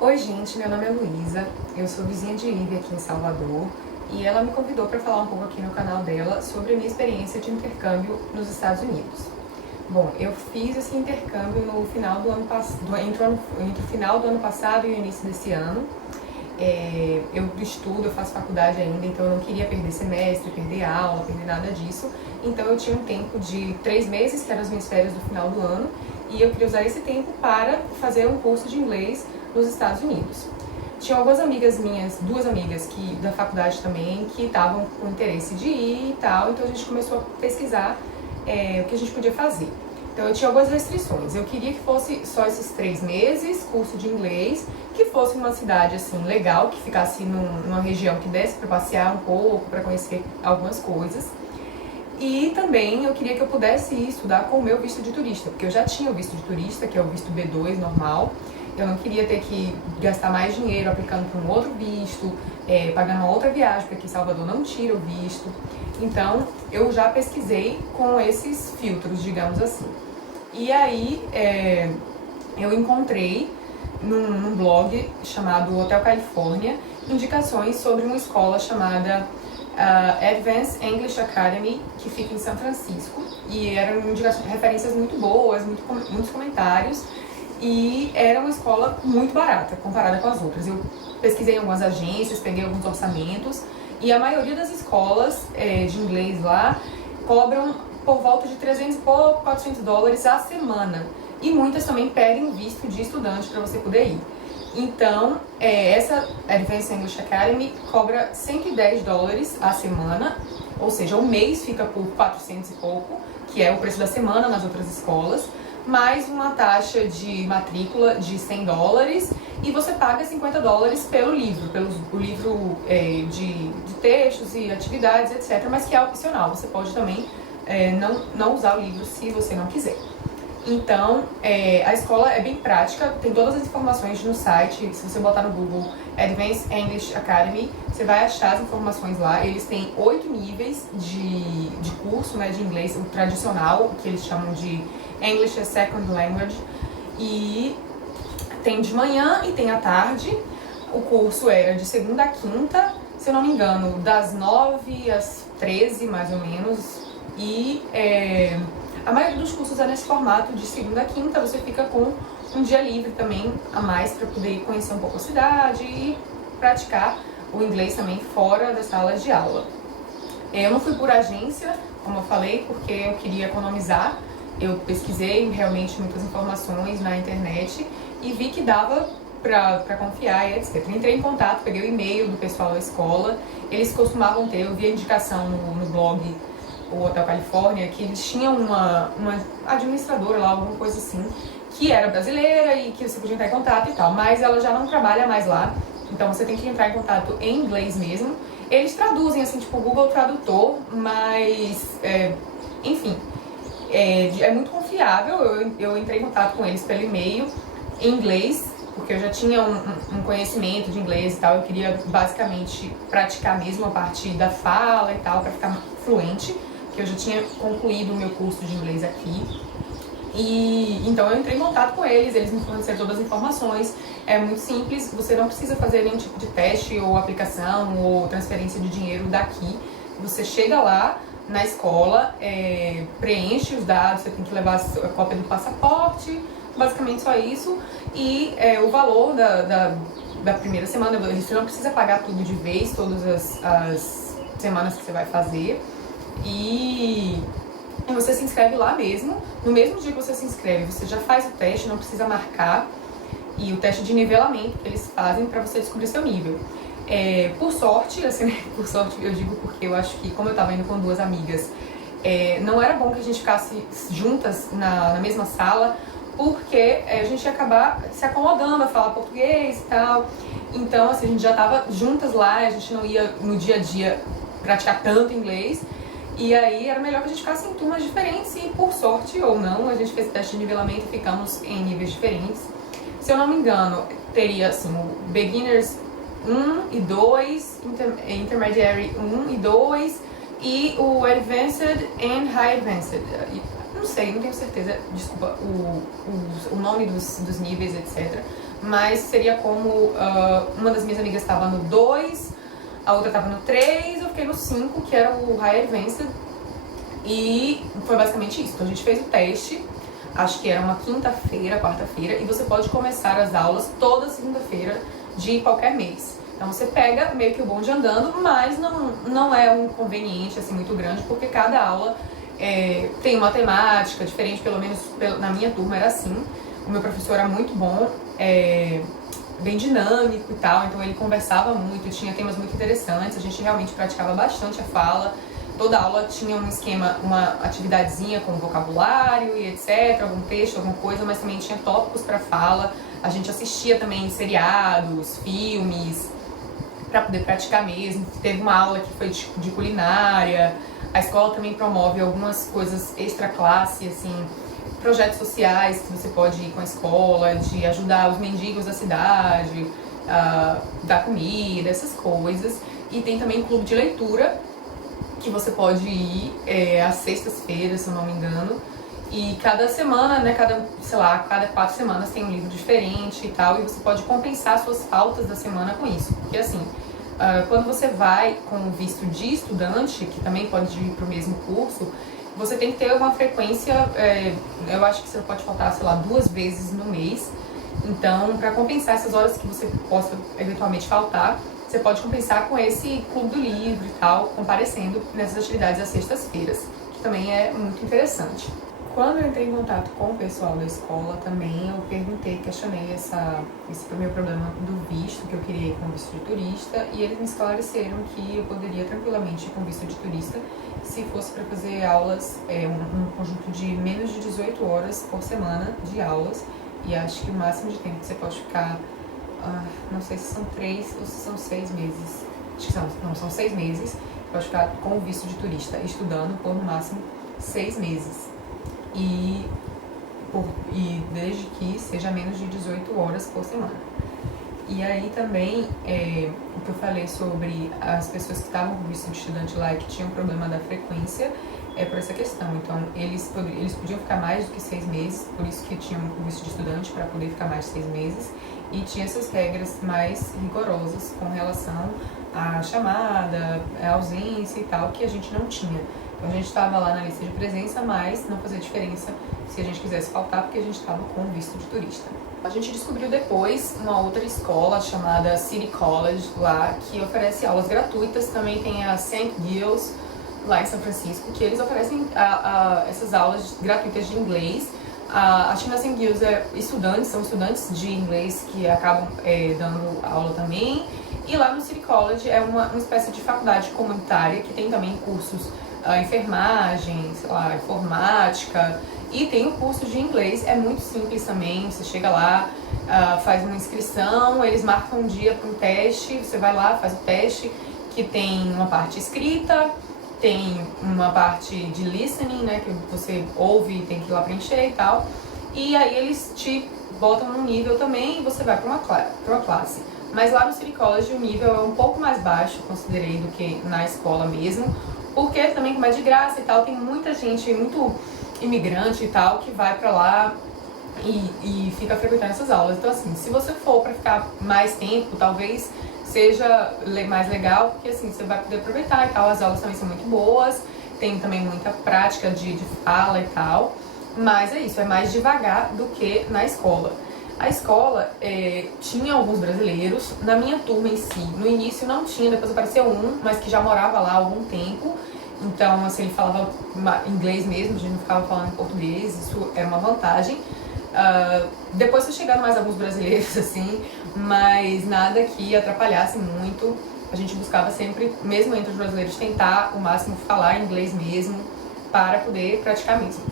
Oi gente, meu nome é Luísa, eu sou vizinha de Lívia aqui em Salvador e ela me convidou para falar um pouco aqui no canal dela sobre a minha experiência de intercâmbio nos Estados Unidos. Bom, eu fiz esse intercâmbio no final do ano passado, entre o final do ano passado e o início desse ano. Eu estudo, eu faço faculdade ainda, então eu não queria perder semestre, perder aula, perder nada disso. Então eu tinha um tempo de 3 meses, que eram as minhas férias do final do ano, e eu queria usar esse tempo para fazer um curso de inglês nos Estados Unidos. Tinha algumas amigas minhas, 2 amigas da faculdade também, que estavam com interesse de ir e tal, então a gente começou a pesquisar o que a gente podia fazer. Então eu tinha algumas restrições. Eu queria que fosse só esses 3 meses, curso de inglês, que fosse uma cidade assim legal, que ficasse numa região que desse para passear um pouco, para conhecer algumas coisas. E também eu queria que eu pudesse ir estudar com o meu visto de turista, porque eu já tinha o visto de turista, que é o visto B2 normal. Eu não queria ter que gastar mais dinheiro aplicando para um outro visto, pagando uma outra viagem, porque aqui em Salvador não tira o visto. Então eu já pesquisei com esses filtros, digamos assim. E aí eu encontrei num blog chamado Hotel Califórnia indicações sobre uma escola chamada Advanced English Academy, que fica em São Francisco, e eram referências muito boas, muitos comentários, e era uma escola muito barata comparada com as outras. Eu pesquisei em algumas agências, peguei alguns orçamentos, e a maioria das escolas de inglês lá cobram por volta de 300 e pouco, $400 a semana, e muitas também pedem visto de estudante para você poder ir. Então, essa Advanced English Academy cobra $110 a semana, ou seja, o mês fica por 400 e pouco, que é o preço da semana nas outras escolas, mais uma taxa de matrícula de $100, e você paga $50 pelo livro, o livro de textos e atividades, etc., mas que é opcional, você pode também não usar o livro se você não quiser. Então, a escola é bem prática, tem todas as informações no site. Se você botar no Google Advanced English Academy, você vai achar as informações lá. Eles têm 8 níveis de curso, né, de inglês, o tradicional, que eles chamam de English as Second Language. E tem de manhã e tem à tarde. O curso era de segunda a quinta, se eu não me engano, das 9 às 13, mais ou menos. E a maioria dos cursos é nesse formato de segunda a quinta, você fica com um dia livre também a mais para poder conhecer um pouco a cidade e praticar o inglês também fora das salas de aula. Eu não fui por agência, como eu falei, porque eu queria economizar. Eu pesquisei realmente muitas informações na internet e vi que dava para confiar e etc. Entrei em contato, peguei o e-mail do pessoal da escola, eles costumavam ter, eu vi a indicação no blog o Hotel Califórnia, que eles tinham uma administradora lá, alguma coisa assim, que era brasileira e que você podia entrar em contato e tal, mas ela já não trabalha mais lá, então você tem que entrar em contato em inglês mesmo. Eles traduzem, assim, tipo Google Tradutor, mas, enfim, é muito confiável. Eu entrei em contato com eles pelo e-mail em inglês, porque eu já tinha um conhecimento de inglês e tal, eu queria basicamente praticar mesmo a parte da fala e tal, para ficar fluente, que eu já tinha concluído o meu curso de inglês aqui. E então eu entrei em contato com eles me forneceram todas as informações. É muito simples, você não precisa fazer nenhum tipo de teste ou aplicação ou transferência de dinheiro daqui. Você chega lá na escola, preenche os dados, você tem que levar a cópia do passaporte, basicamente só isso. E o valor da primeira semana, você não precisa pagar tudo de vez, todas as semanas que você vai fazer. E você se inscreve lá mesmo. No mesmo dia que você se inscreve, você já faz o teste, não precisa marcar. E o teste de nivelamento que eles fazem para você descobrir seu nível. Por sorte, assim, por sorte eu digo porque eu acho que, como eu estava indo com 2 amigas, não era bom que a gente ficasse juntas na mesma sala, porque a gente ia acabar se acomodando a falar português e tal. Então, assim, a gente já estava juntas lá, a gente não ia no dia a dia praticar tanto inglês. E aí era melhor que a gente ficasse em turmas diferentes e, por sorte ou não, a gente fez teste de nivelamento e ficamos em níveis diferentes. Se eu não me engano, teria assim, o Beginners 1 e 2, Intermediary 1 e 2 e o Advanced and High Advanced. Não sei, não tenho certeza, desculpa, o nome dos níveis, etc. mas seria como uma das minhas amigas estava no 2, a outra estava no 3, eu fiquei no 5, que era o Higher Advanced, e foi basicamente isso. Então a gente fez o teste, acho que era uma quinta-feira, quarta-feira, e você pode começar as aulas toda segunda-feira de qualquer mês. Então você pega meio que o bonde andando, mas não é um inconveniente assim muito grande, porque cada aula tem uma temática diferente, pelo menos na minha turma era assim. O meu professor era muito bom, bem dinâmico e tal, então ele conversava muito, tinha temas muito interessantes, a gente realmente praticava bastante a fala. Toda aula tinha um esquema, uma atividadezinha com vocabulário e etc, algum texto, alguma coisa, mas também tinha tópicos para fala. A gente assistia também seriados, filmes, para poder praticar mesmo. Teve uma aula que foi de culinária. A escola também promove algumas coisas extra classe, assim, projetos sociais que você pode ir com a escola, de ajudar os mendigos da cidade, dar comida, essas coisas. E tem também clube de leitura, que você pode ir às sextas-feiras, se eu não me engano. E cada semana, né, cada 4 semanas tem um livro diferente e tal, e você pode compensar suas faltas da semana com isso. Porque assim, quando você vai com o visto de estudante, que também pode ir para o mesmo curso, você tem que ter uma frequência, eu acho que você pode faltar, 2 vezes no mês. Então, para compensar essas horas que você possa eventualmente faltar, você pode compensar com esse clube do livro e tal, comparecendo nessas atividades às sextas-feiras, que também é muito interessante. Quando eu entrei em contato com o pessoal da escola também, eu questionei esse meu problema do visto, que eu queria ir com visto de turista, e eles me esclareceram que eu poderia tranquilamente ir com visto de turista se fosse para fazer aulas, um conjunto de menos de 18 horas por semana de aulas, e acho que o máximo de tempo que você pode ficar, não sei se são 3 ou se são 6 meses, acho que são 6 meses, pode ficar com o visto de turista, estudando por no máximo 6 meses. E desde que seja menos de 18 horas por semana. E aí também, o que eu falei sobre as pessoas que estavam com visto de estudante lá e que tinham problema da frequência, por essa questão. Então, eles podiam ficar mais do que 6 meses, por isso que tinham o visto de estudante, para poder ficar mais de 6 meses, e tinha essas regras mais rigorosas com relação à chamada, à ausência e tal, que a gente não tinha. Então a gente estava lá na lista de presença, mas não fazia diferença se a gente quisesse faltar, porque a gente estava com visto de turista. A gente descobriu depois uma outra escola chamada City College lá, que oferece aulas gratuitas. Também tem a St. Giles lá em São Francisco, que eles oferecem essas aulas gratuitas de inglês. Acho que na St. Giles são estudantes de inglês que acabam dando aula também. E lá no City College é uma espécie de faculdade comunitária que tem também cursos enfermagem, informática, e tem o curso de inglês, é muito simples também, você chega lá, faz uma inscrição, eles marcam um dia para um teste, você vai lá, faz o teste, que tem uma parte escrita, tem uma parte de listening, né, que você ouve e tem que ir lá preencher e tal, e aí eles te botam num nível também e você vai para uma classe. Mas lá no City College o nível é um pouco mais baixo, considerei, do que na escola mesmo, porque também, como é de graça e tal, tem muita gente, muito imigrante e tal, que vai pra lá e fica frequentando essas aulas. Então, assim, se você for pra ficar mais tempo, talvez seja mais legal, porque assim, você vai poder aproveitar e tal. As aulas também são muito boas, tem também muita prática de fala e tal, mas é isso, é mais devagar do que na escola. A escola tinha alguns brasileiros, na minha turma em si, no início não tinha, depois apareceu um, mas que já morava lá há algum tempo, então assim, ele falava inglês mesmo, a gente não ficava falando português, isso era uma vantagem. Depois foi chegando mais alguns brasileiros, assim, mas nada que atrapalhasse muito. A gente buscava sempre, mesmo entre os brasileiros, tentar o máximo falar inglês mesmo, para poder praticar mesmo.